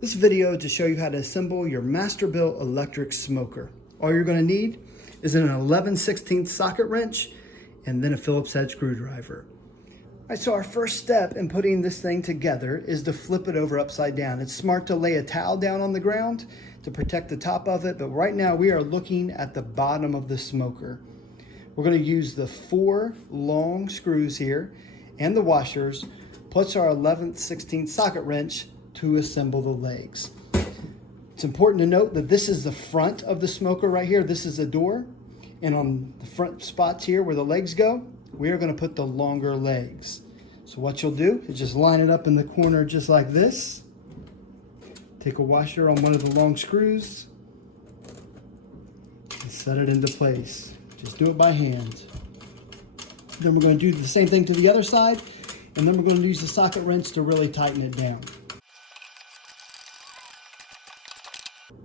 This video is to show you how to assemble your Masterbuilt Electric Smoker. All you're going to need is an 11/16 socket wrench and then a Phillips head screwdriver. All right, so our first step in putting this thing together is to flip it over upside down. It's smart to lay a towel down on the ground to protect the top of it, but right now we are looking at the bottom of the smoker. We're going to use the 4 long screws here and the washers, plus our 11/16 socket wrench to assemble the legs. It's important to note that this is the front of the smoker right here. This is the door, and on the front spots here where the legs go, we are going to put the longer legs. So what you'll do is just line it up in the corner just like this. Take a washer on one of the long screws and set it into place. Just do it by hand. Then we're going to do the same thing to the other side, and then we're going to use the socket wrench to really tighten it down.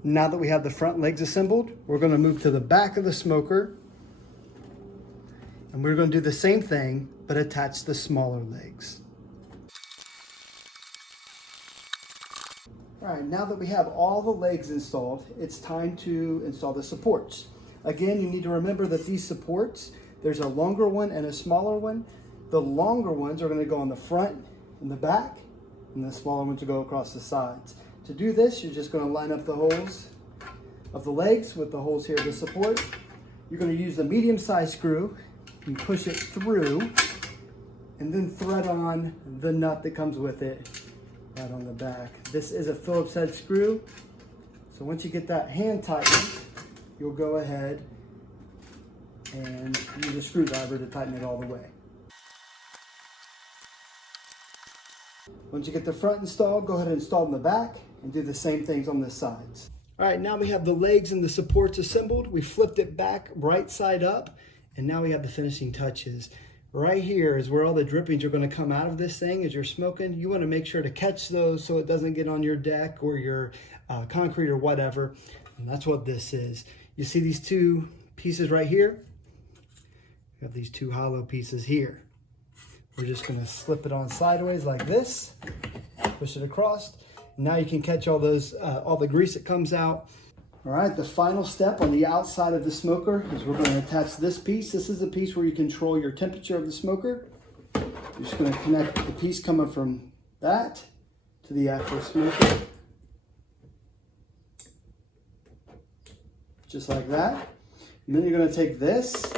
Now that we have the front legs assembled, we're going to move to the back of the smoker, and we're going to do the same thing, but attach the smaller legs. All right, now that we have all the legs installed, it's time to install the supports. Again, you need to remember that these supports, there's a longer one and a smaller one. The longer ones are going to go on the front and the back, and the smaller ones will go across the sides. To do this, you're just going to line up the holes of the legs with the holes here to support. You're going to use the medium-sized screw and push it through, and then thread on the nut that comes with it right on the back. This is a Phillips head screw, so once you get that hand tightened, you'll go ahead and use a screwdriver to tighten it all the way. Once you get the front installed, go ahead and install in the back and do the same things on the sides. All right, now we have the legs and the supports assembled. We flipped it back right side up, and now we have the finishing touches. Right here is where all the drippings are going to come out of this thing as you're smoking. You want to make sure to catch those so it doesn't get on your deck or your concrete or whatever. And that's what this is. You see these two pieces right here? We have these two hollow pieces here. We're just going to slip it on sideways like this, push it across. Now you can catch all those, all the grease that comes out. All right, the final step on the outside of the smoker is we're going to attach this piece. This is the piece where you control your temperature of the smoker. You're just going to connect the piece coming from that to the actual smoker. Just like that. And then you're going to take this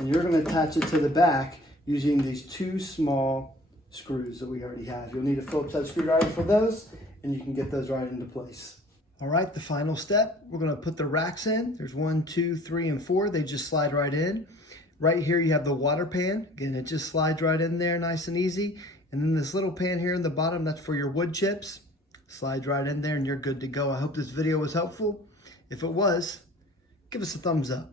and you're going to attach it to the back using these 2 small screws that we already have. You'll need a Phillips head screwdriver for those, and you can get those right into place. All right, the final step, we're going to put the racks in. There's 1, 2, 3, and 4. They just slide right in. Right here you have the water pan. Again, it just slides right in there nice and easy. And then this little pan here in the bottom, that's for your wood chips. Slides right in there and you're good to go. I hope this video was helpful. If it was, give us a thumbs up.